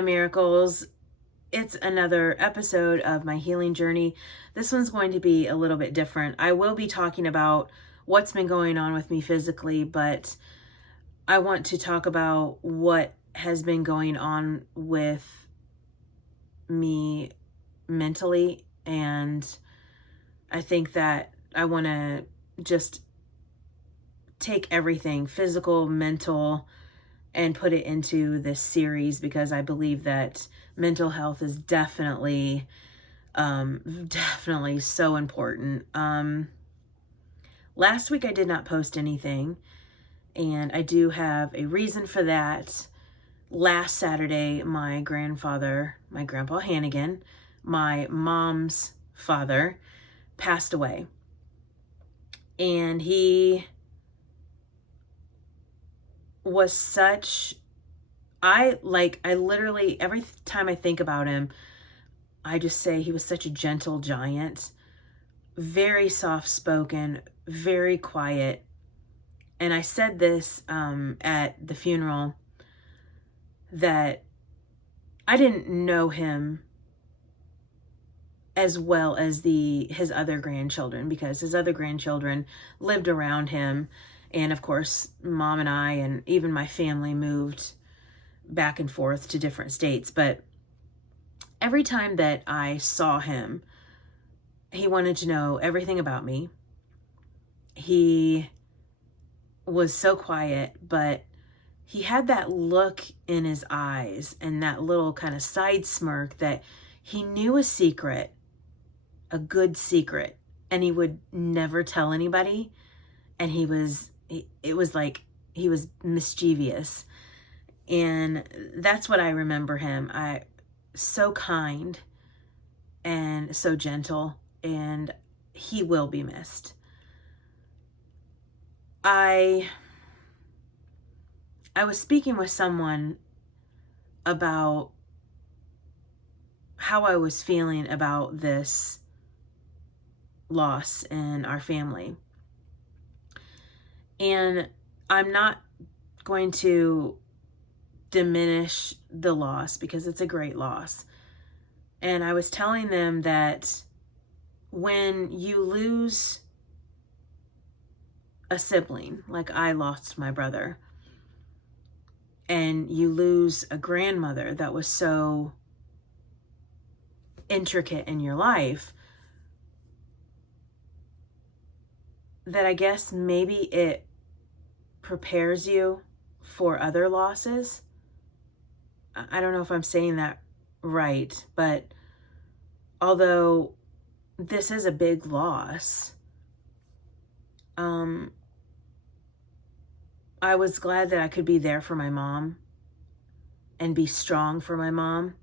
my miracles. It's another episode of my healing journey. This one's going to be a little bit different. I will be talking about what's been going on with me physically, but I want to talk about what has been going on with me mentally. And I think that I want to just take everything, physical, mental, and put it into this series, because I believe that mental health is definitely so important. Last week I did not post anything, and I do have a reason for that. Last Saturday, my Grandpa Hannigan, my mom's father, passed away. And he was I literally, every time I think about him, I just say he was such a gentle giant, very soft-spoken, very quiet. And I said this at the funeral, that I didn't know him as well as his other grandchildren, because his other grandchildren lived around him. And of course, Mom and I, and even my family, moved back and forth to different states. But every time that I saw him, he wanted to know everything about me. He was so quiet, but he had that look in his eyes and that little kind of side smirk that he knew a secret, a good secret, and he would never tell anybody. And it was like he was mischievous. And that's what I remember him. So kind and so gentle, and he will be missed. I was speaking with someone about how I was feeling about this loss in our family. And I'm not going to diminish the loss, because it's a great loss. And I was telling them that when you lose a sibling, like I lost my brother, and you lose a grandmother that was so intricate in your life, that I guess maybe it prepares you for other losses. I don't know if I'm saying that right, but although this is a big loss, I was glad that I could be there for my mom and be strong for my mom.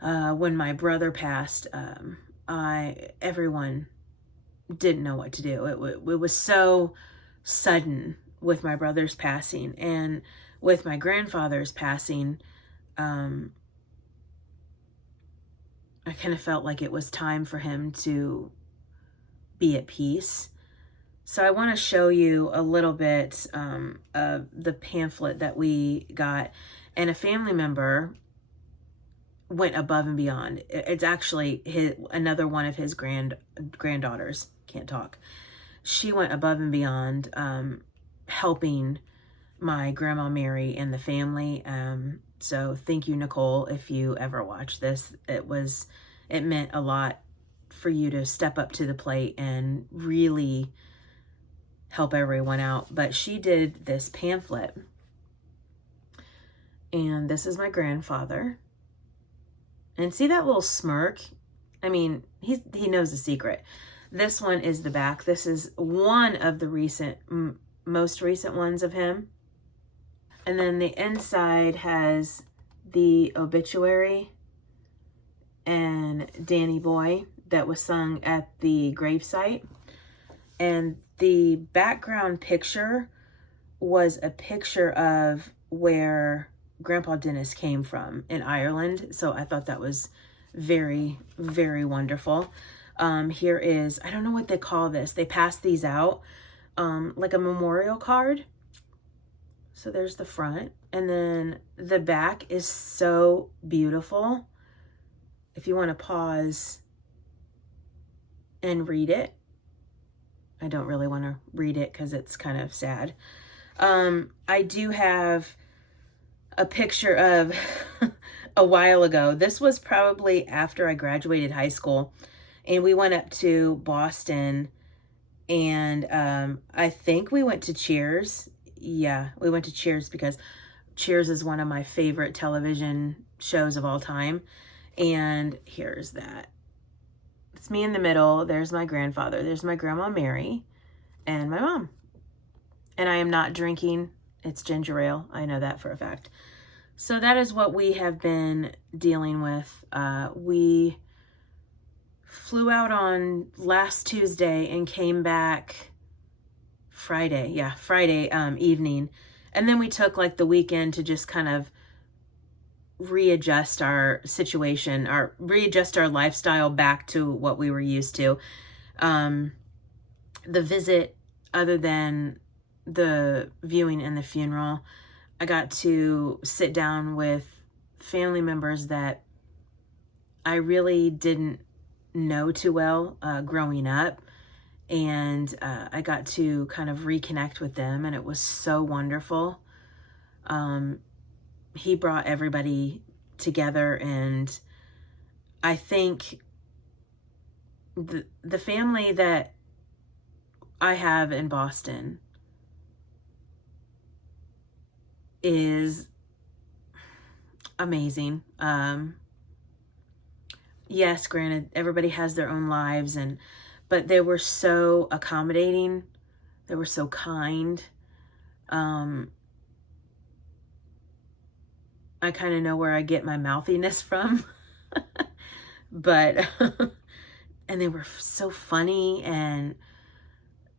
When my brother passed, everyone didn't know what to do. It was so sudden with my brother's passing, and with my grandfather's passing, I kind of felt like it was time for him to be at peace. So I want to show you a little bit of the pamphlet that we got, and a family member went above and beyond. It's actually another one of his granddaughters, can't talk. She went above and beyond, helping my Grandma Mary and the family. So thank you, Nicole, if you ever watch this. It meant a lot for you to step up to the plate and really help everyone out. But she did this pamphlet, and this is my grandfather. And see that little smirk? I mean, he knows the secret. This one is the back. This is one of the most recent ones of him. And then the inside has the obituary and Danny Boy that was sung at the gravesite. And the background picture was a picture of where Grandpa Dennis came from in Ireland. So I thought that was very, very wonderful. Here is, I don't know what they call this. They pass these out like a memorial card. So there's the front. And then the back is so beautiful. If you want to pause and read it. I don't really want to read it because it's kind of sad. I do have a picture of a while ago. This was probably after I graduated high school, and we went up to Boston, and I think we went to Cheers. Yeah, we went to Cheers because Cheers is one of my favorite television shows of all time. And here's that. It's me in the middle. There's my grandfather. There's my grandma Mary and my mom. And I am not drinking. It's ginger ale. I know that for a fact. So that is what we have been dealing with. We flew out on last Tuesday and came back Friday. Yeah, Friday evening. And then we took like the weekend to just kind of readjust our situation, or readjust our lifestyle back to what we were used to. The visit, other than the viewing and the funeral, I got to sit down with family members that I really didn't know too well growing up. And I got to kind of reconnect with them, and it was so wonderful. He brought everybody together, and I think the family that I have in Boston is amazing. Yes, granted, everybody has their own lives, but they were so accommodating. They were so kind. I kind of know where I get my mouthiness from, but, and they were so funny and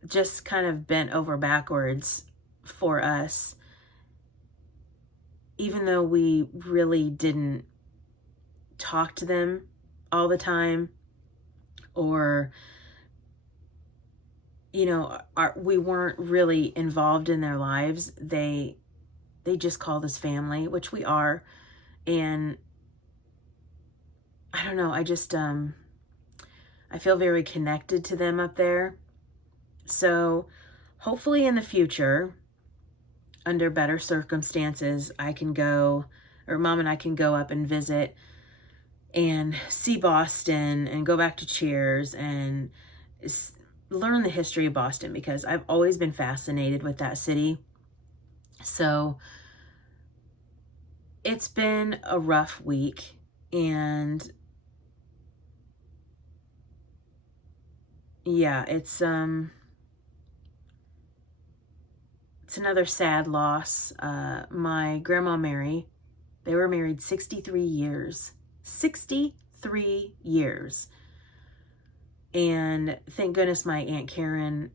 just kind of bent over backwards for us, even though we really didn't talk to them all the time, or, you know, we weren't really involved in their lives. They just called us family, which we are. And I don't know, I just, I feel very connected to them up there. So hopefully in the future, under better circumstances, I can go, or Mom and I can go up and visit and see Boston and go back to Cheers and learn the history of Boston, because I've always been fascinated with that city. So it's been a rough week, and yeah, it's another sad loss. My grandma Mary, they were married 63 years. 63 years. And thank goodness my Aunt Karen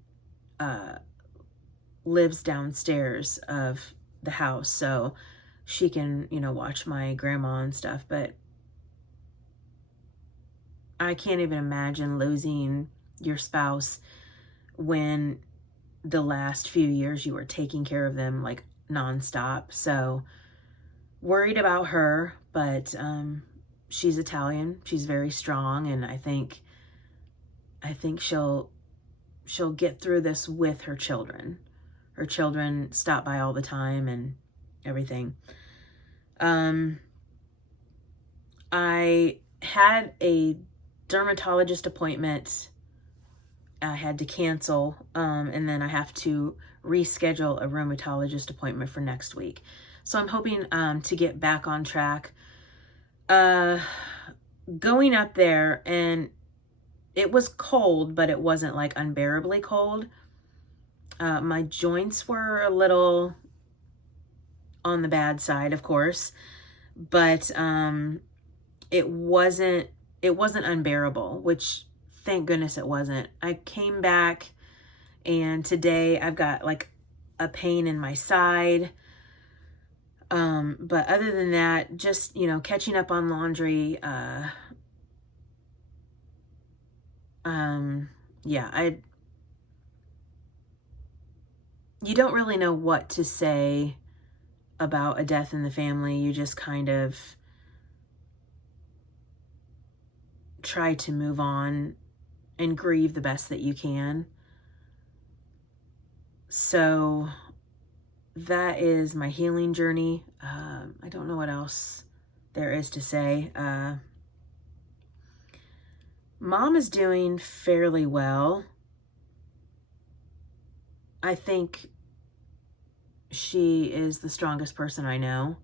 lives downstairs of the house, so she can, you know, watch my grandma and stuff. But I can't even imagine losing your spouse when the last few years you were taking care of them like nonstop. So worried about her, but she's Italian. She's very strong, and I think she'll get through this with her children. Her children stop by all the time and everything. I had a dermatologist appointment I had to cancel, and then I have to reschedule a rheumatologist appointment for next week. So I'm hoping to get back on track. Going up there, and it was cold, but it wasn't like unbearably cold. My joints were a little on the bad side, of course, but it wasn't unbearable, which thank goodness it wasn't. I came back, and today I've got like a pain in my side. But other than that, just, you know, catching up on laundry. Yeah, you don't really know what to say about a death in the family, you just kind of try to move on and grieve the best that you can. So that is my healing journey. I don't know what else there is to say. Mom is doing fairly well. I think she is the strongest person I know.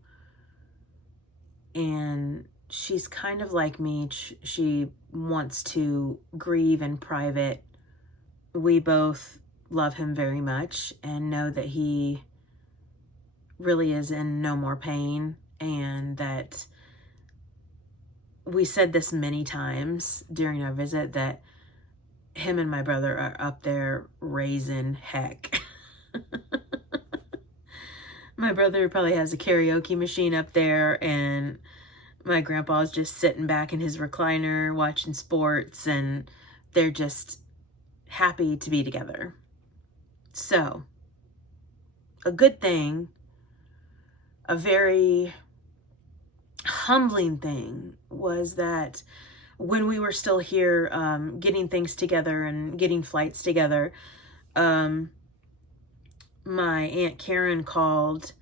And she's kind of like me. She wants to grieve in private. We both love him very much and know that he really is in no more pain, and that we said this many times during our visit, that him and my brother are up there raising heck. My brother probably has a karaoke machine up there, and my grandpa's just sitting back in his recliner watching sports, and they're just happy to be together. So, a good thing, a very humbling thing, was that when we were still here getting things together and getting flights together, my Aunt Karen called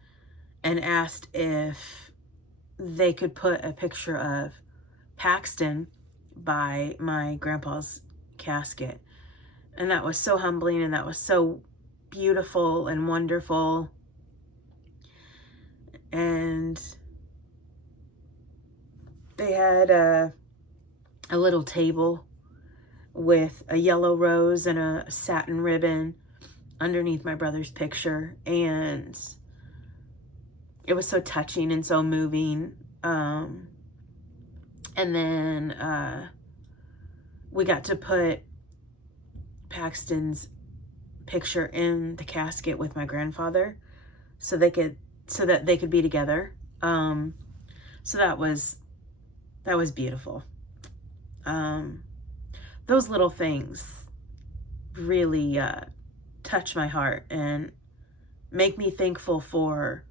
and asked if they could put a picture of Paxton by my grandpa's casket. And that was so humbling, and that was so beautiful and wonderful. And they had a little table with a yellow rose and a satin ribbon underneath my brother's picture, and it was so touching and so moving. And then we got to put Paxton's picture in the casket with my grandfather, so that they could be together. So that was beautiful. Those little things really touch my heart and make me thankful for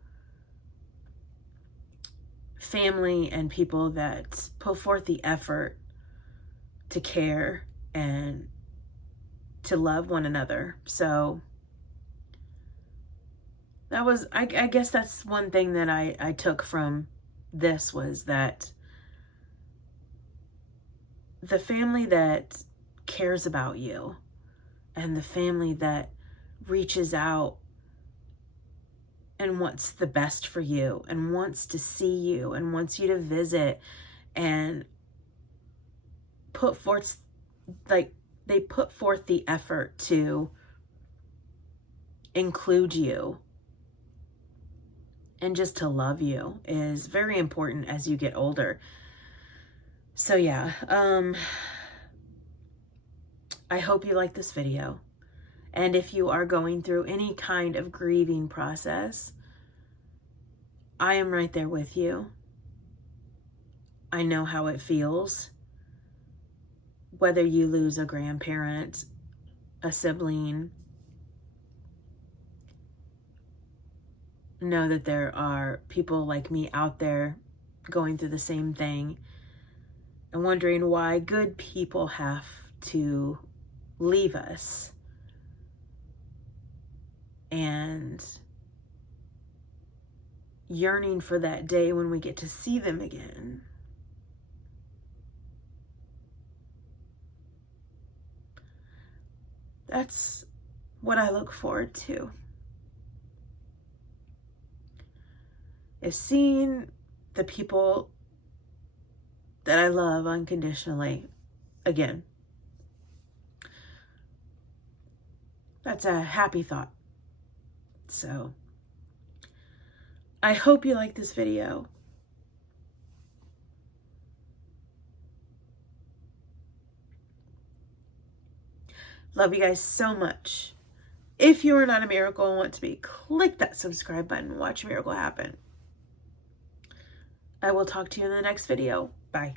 family and people that put forth the effort to care and to love one another. So that was, I guess that's one thing that I took from this, was that the family that cares about you and the family that reaches out and wants the best for you and wants to see you and wants you to visit and put forth, like, they put forth the effort to include you and just to love you, is very important as you get older. So yeah, I hope you like this video. And if you are going through any kind of grieving process, I am right there with you. I know how it feels. Whether you lose a grandparent, a sibling, know that there are people like me out there going through the same thing and wondering why good people have to leave us, and yearning for that day when we get to see them again. That's what I look forward to, is seeing the people that I love unconditionally again. That's a happy thought. So I hope you like this video. Love you guys so much. If you are not a miracle and want to be, click that subscribe button and watch a miracle happen. I will talk to you in the next video. Bye.